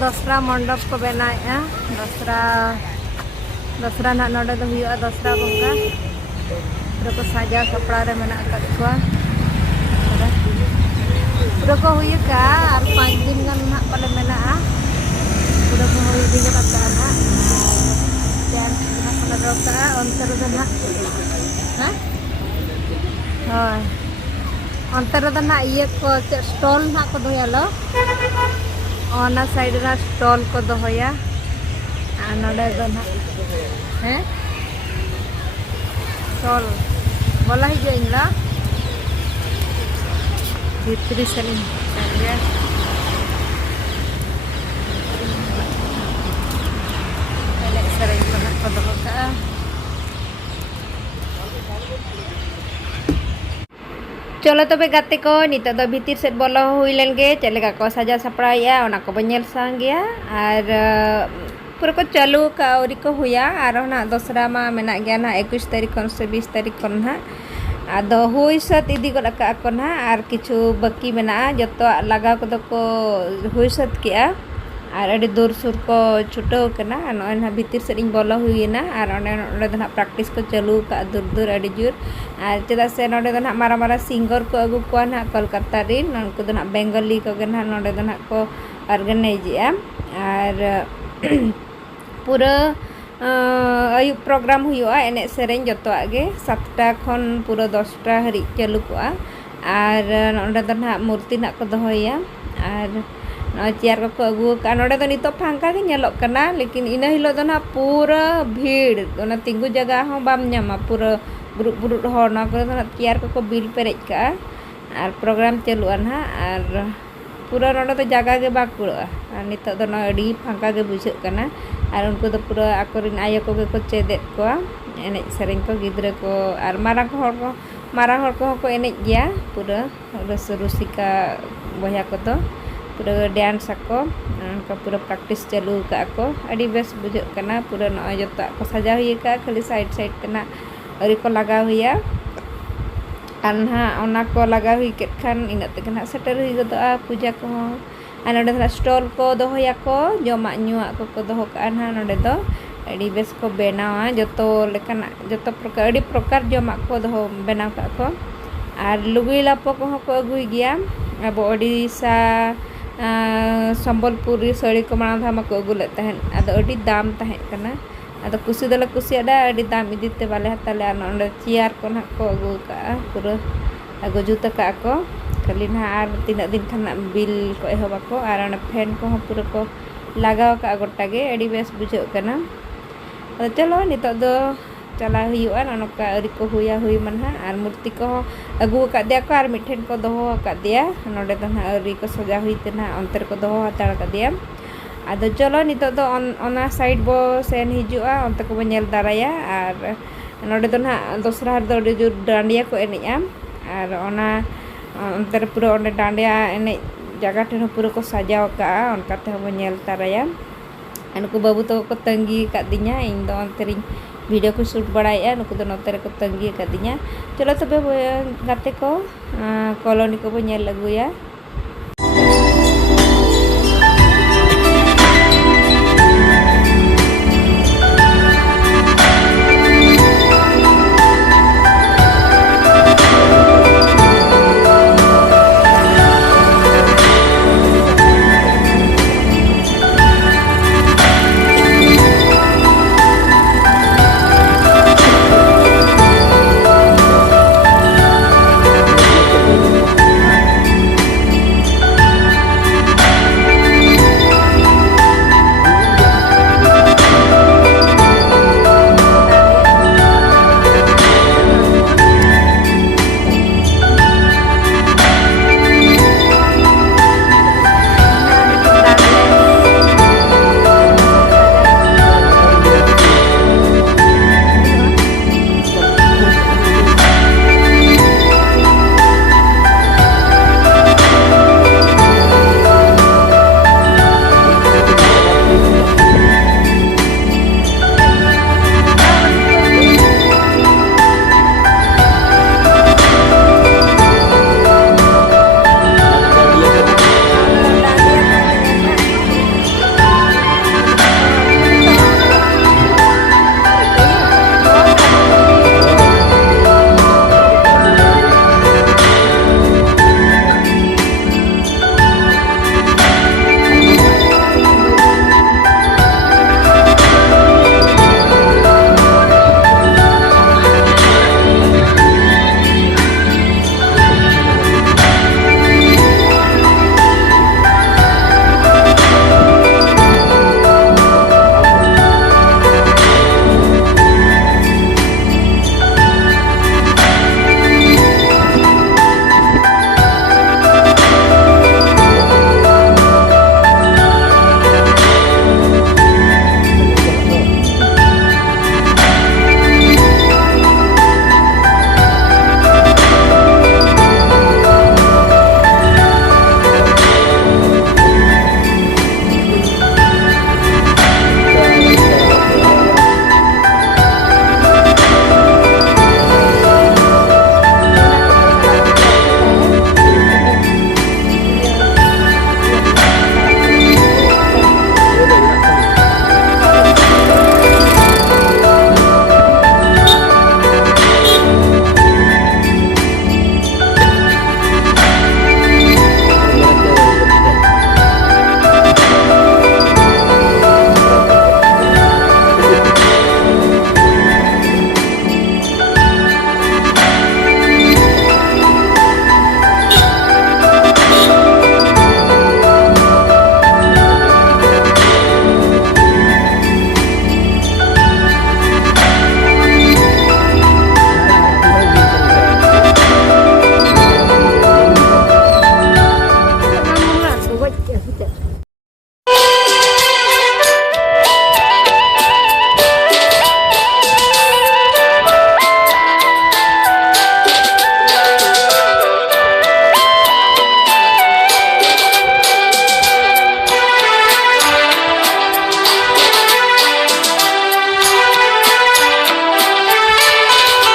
दसरा मंडप को बनाया दसरा दसरा ना नोडे दो हुआ दसरा बंगा पूरा को साजा सपड़ा रे मेना कटवा पूरा को हुई का और 5 दिन गान ना पाले मेना पूरा को हुई दी का ना dan na roka onter do na ha hoy onter do na iye ko stall na ko doyalo ona side ra stall ko dohoya anode do na stall bola hi jain la fitri saling ya sering banget kodok ka चलो तबे गाते को नित दो भीतर set बोलो हुई लेंगे चलेगा को सजा सपड़ाया ओना को बनेल सांगिया और पूरा को चालू का औरी को हुआ और ना दसरा मा मेना गया ना 21 तारीख खन से 20 तारीख खन ना आदो हुई सत इदी को लका को ना और किछु बाकी मेना जतो लगा को दो को हुई सत किया और अड़ी दूर सुर को छुटो करना ना भीतर से बोलो हुई ना और ना प्रैक्टिस को चालू का दूर दूर अड़ी जोर और चेदा से नोडे ना मारा मारा सिंगर को अगू को ना कोलकाता रिन उनको ना बेंगली को ना नोडे ना को ऑर्गेनाइजिया और पूरा आयुब प्रोग्राम हुआ एने सेरें जतो आगे 7टा खन पूरा 10टा हरी चालू को और नोडे ना मूर्ति ना को दोहया और चेयर को अगू का नोडे तो नितो फांका के नेलोक कना लेकिन इना हिलो तो ना पूरा भीड़ ओना तिंगु जगह हो बाम न्यामा पूरा बुरुक बुरुक हर ना को ना चेयर को बिल पेरेज का और प्रोग्राम चालू ना और पूरा नोडे तो जगह के बाकुड़ा और नितो तो ना अड़ी फांका के बुझे कना और उनको तो पूरा आकोरिन आयो को चेदे को एने सेरें को गिद्रा को और मारा को एने गया पूरा रस रुसिका बया को तो पूरा डांस को उनका पूरा प्रैक्टिस चालू का को अड़ी बेस बुझे कना पूरा न जतो को सजा हुई का खाली साइड साइड तना अरी को लगा हुआ अनहा ओना को लगा हुई के खान इना ते कना सेटर हुई गदो पूजा को नोडे ना स्टॉल को दोहया को जमा नुआ को दोहो का ना नोडे दो अड़ी बेस को बनावा जतो लेकना जतो प्रकार अड़ी प्रकार जमा को दोहो बनाव का को और लुगड़ी लापो को अगुई गया अब ओडिशा संबलपुरी साड़ी को माना था को अगुले तहन अद अड़ी दाम तहन कना अद कुसी दले कुसी अदा अड़ी दाम इदीते बाले हताले नोडे चेयर को ना को अगु का पूरा अगु जुता का को खाली ना आर तीना दिन खाना बिल को एहबा को और फैन को पूरा को लगाव का गोटा गे अड़ी बेस बुझे कना चलो नितो दो चला हुआ नोका अरी को हुई मनहा और मूर्ति को अगू का दिया को और मिठेन को दोहो का दिया नोडे तो ना अरी को सजा हुई तेना अंतर को दोहो हताड़ का दिया आदो चलो नितो दो ओना साइड बो सेन हिजुआ अंत को बनेल दाराया और नोडे तो ना दसरा दो जो डांडिया को एनेया और ओना अंतर पूरा ओने डांडिया एने जगह ठेन पूरा को सजाव का उनका ते बनेल ताराया उनको बाबू तो को तंगी का दिया इन दो अंतरिंग वीडियो को शूट बड़ाया नुकु दो नोते को तंगी कर दिया चलो तबे गाते को कॉलोनी को बनेल लगुया